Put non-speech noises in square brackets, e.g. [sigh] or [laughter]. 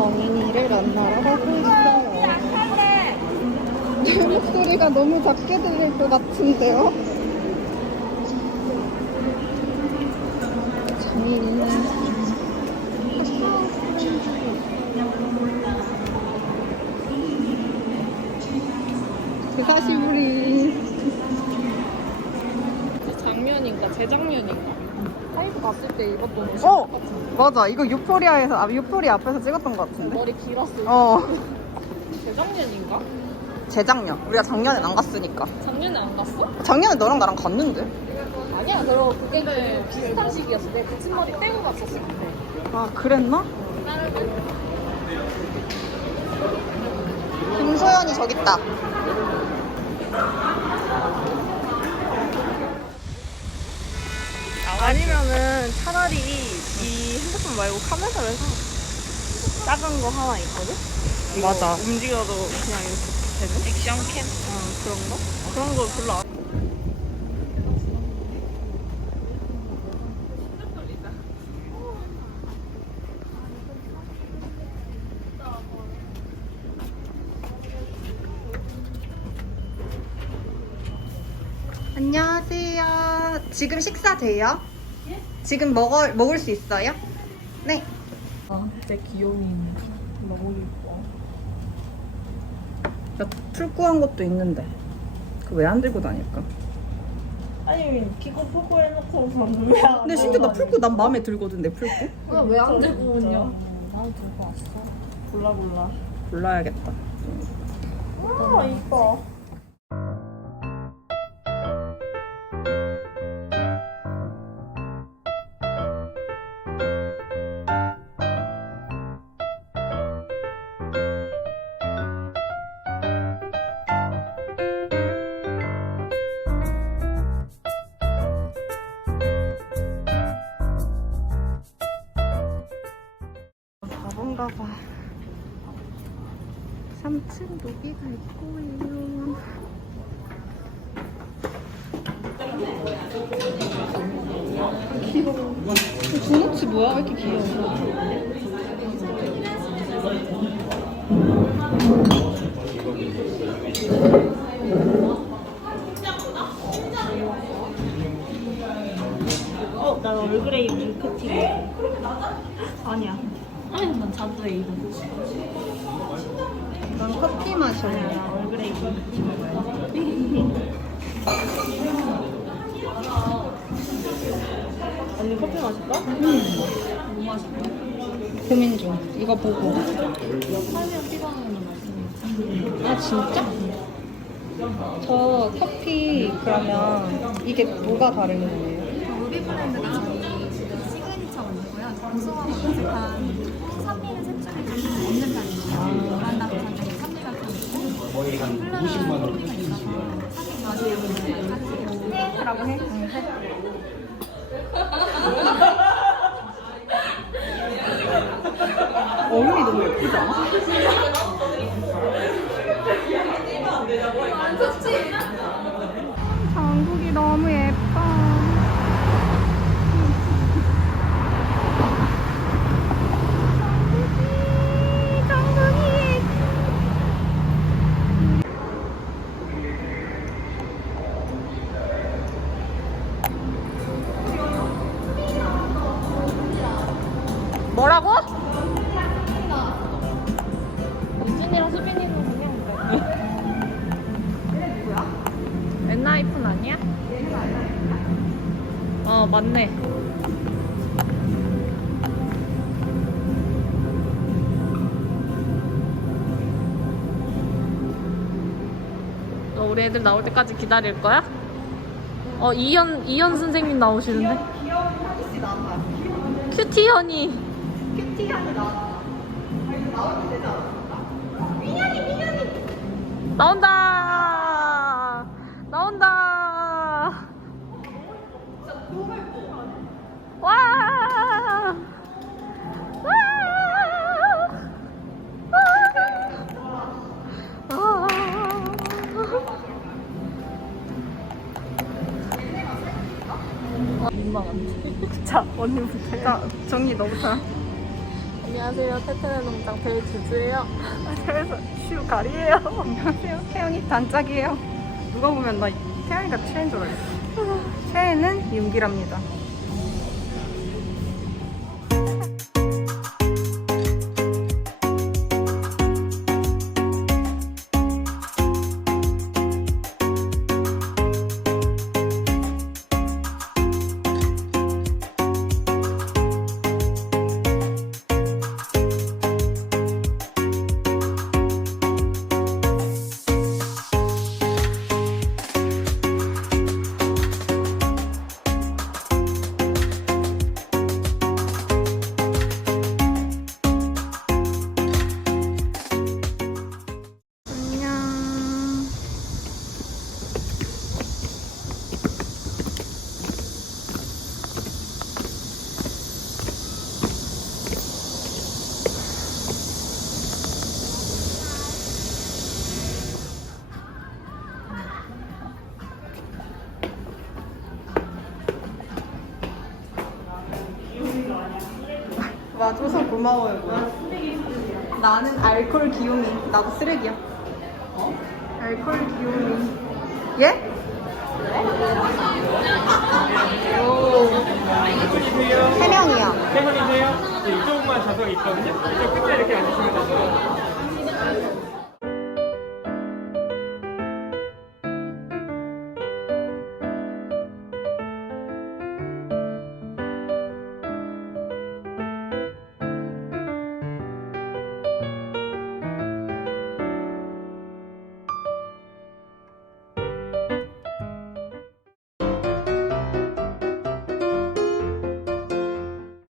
고양이를 만나러 가고 있어요. 내 [laughs] 목소리가 너무 작게 들릴 것 같은데요? 저희는 그 사시부리 작년인가 재작년인가 갔을 때 입었던 옷이 어! 맞아. 이거 유포리아에서 아 유포리아 앞에서 찍었던 것 같은데? 머리 길었을 때. 어 재작년인가? 재작년. 우리가 작년엔 안 갔으니까. 작년에 안 갔어? 작년에 너랑 나랑 갔는데? 아니야 그럼 그때는 비슷한 시기였어. 내가 붙임머리 떼고 갔었을 때. 아 그랬나? 김소연이 저기 있다. 아니면은 말고 카메라를 사. 작은 거 하나 있거든? 이거 맞아. 움직여도 그냥 이렇게 되는? 액션 캠? 어, 그런 거? 그런 거 별로 안. 안녕하세요 지금 식사 돼요? 지금 먹을, 먹을 수 있어요? 네아 진짜 귀여운 너무 예뻐 나 풀꾸한 것도 있는데 그 왜 안 들고 다닐까? 아니, 기고 포고 해놓고서는 왜 안. 근데 진짜 나 풀꾸 난 마음에 들거든 내 풀꾸 왜안 들고 오냐 난 들고 왔어. 골라, 골라. 골라야겠다 아, 이뻐. 바본가 봐 3층 로비가 있고요 귀여워 도넛이 뭐야? 왜 이렇게 귀여워 어, 난 얼그레이 핑크티. 아니야. 난 자두에 이거. 난 커피 얼그레이 핑크티 먹어야지. 언니 커피 마실까? 뭐 마실까? 고민 중 이거 보고 살면 필요하는 말씀이 아 진짜? 저 커피 그러면 이게 뭐가 다른 거예요? 루비 브랜드가 저희 시그니처 원이고요. 정수하고 비슷한 가지고 없는 단이에요. 오란다고 저희 산미가 좀 있고 플라는 풍미가 있어서 산미 맛이 같이 네, 라고 해. 얼굴이 너무 예쁘지 않아? 전국이 맞네. 너 우리 애들 나올 때까지 기다릴 거야? 어 이현 이현 선생님 나오시는데? 큐티 현이. 나온다! 자, 언니부터. 자, 정리 너부터. 안녕 안녕하세요. 테테네 농장 배주주예요. 그래서 슈 가리예요. 안녕하세요. 태연이 단짝이에요. 누가 보면 나 태연이가 최애인 줄 알겠어. 최애는 윤기랍니다. 와줘서 고마워요. 나는 알콜 기용이. 나도 쓰레기야. 어? 알콜 기용이. 예? 오. 세 명이요. 세 분이세요? 네, 이쪽만 좌석이 있거든요. 이쪽 끝에 이렇게 앉으시면.